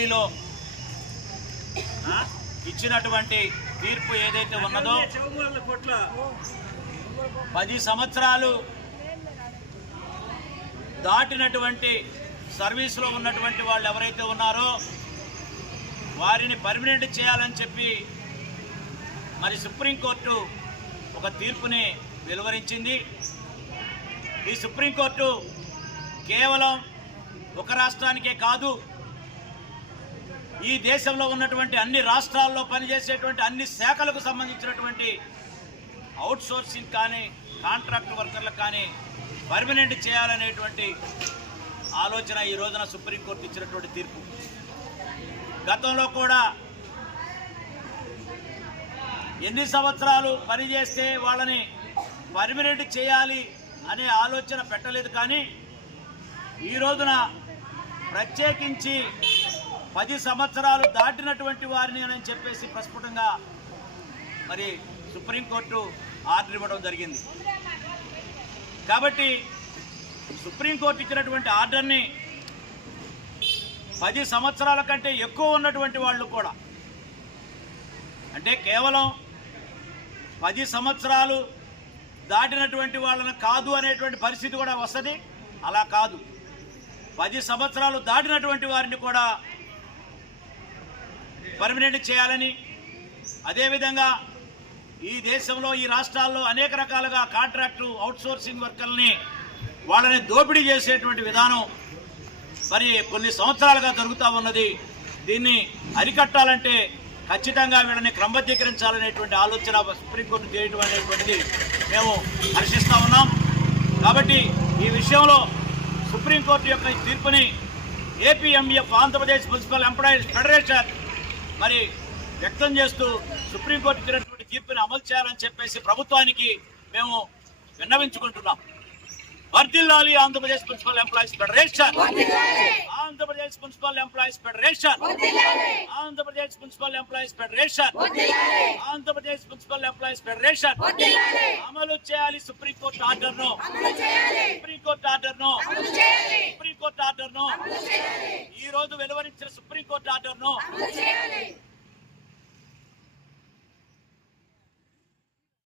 ఢిల్లీలో ఇచ్చినటువంటి తీర్పు ఏదైతే ఉన్నదో 10 సంవత్సరాలు దాటినటువంటి సర్వీసులో ఉన్నటువంటి వాళ్ళు ఎవరైతే ఉన్నారో వారిని పర్మనెంట్ చేయాలని చెప్పి మరి సుప్రీంకోర్టు ఒక తీర్పుని వెలువరించింది. ఈ సుప్రీంకోర్టు కేవలం ఒక రాష్ట్రానికే కాదు, ఈ దేశంలో ఉన్నటువంటి అన్ని రాష్ట్రాల్లో పనిచేసేటువంటి అన్ని శాఖలకు సంబంధించినటువంటి అవుట్ సోర్సింగ్ కానీ కాంట్రాక్ట్ వర్కర్లకు కానీ పర్మనెంట్ చేయాలనేటువంటి ఆలోచన ఈ రోజున సుప్రీంకోర్టు ఇచ్చినటువంటి తీర్పు. గతంలో కూడా ఎన్ని సంవత్సరాలు పనిచేస్తే వాళ్ళని పర్మనెంట్ చేయాలి అనే ఆలోచన పెట్టలేదు, కానీ ఈ రోజున ప్రత్యేకించి 10 సంవత్సరాలు దాటినటువంటి వారిని అని చెప్పేసి ప్రస్ఫుటంగా మరి సుప్రీంకోర్టు ఆర్డర్ ఇవ్వడం జరిగింది. కాబట్టి సుప్రీంకోర్టు ఇచ్చినటువంటి ఆర్డర్ని 10 సంవత్సరాల కంటే ఎక్కువ ఉన్నటువంటి వాళ్ళు కూడా, అంటే కేవలం 10 సంవత్సరాలు దాటినటువంటి వాళ్ళని కాదు అనేటువంటి పరిస్థితి కూడా వస్తుంది. అలా కాదు, 10 సంవత్సరాలు దాటినటువంటి వారిని కూడా పర్మనెంట్ చేయాలని, అదేవిధంగా ఈ దేశంలో ఈ రాష్ట్రాల్లో అనేక రకాలుగా కాంట్రాక్టు అవుట్సోర్సింగ్ వర్కర్లని వాళ్ళని దోపిడీ చేసేటువంటి విధానం మరి కొన్ని సంవత్సరాలుగా జరుగుతూ ఉన్నది. దీన్ని అరికట్టాలంటే ఖచ్చితంగా వీళ్ళని క్రమబద్ధీకరించాలనేటువంటి ఆలోచన సుప్రీంకోర్టు చేయడం అనేటువంటిది మేము హర్షిస్తూ ఉన్నాం. కాబట్టి ఈ విషయంలో సుప్రీంకోర్టు యొక్క తీర్పుని APMF Andhra Pradesh municipal employees federation మరి వ్యక్తం చేస్తూ సుప్రీంకోర్టు ఇచ్చినటువంటి తీర్పుని అమలు చేయాలని చెప్పేసి ప్రభుత్వానికి మేము విన్నవించుకుంటున్నాం. వర్ధిల్లాలి Andhra Pradesh municipal employees federation, Andhra Pradesh municipal employees federation, Andhra Pradesh municipal employees federation, Andhra Pradesh municipal employees federation అమలు చేయాలి సుప్రీంకోర్టు ఆర్డర్ను, సుప్రీంకోర్టు ఆర్డర్ను, సుప్రీంకోర్టు ఆర్డర్ను, ఈ రోజు వెలువరించిన సుప్రీంకోర్టు ఆర్డర్ను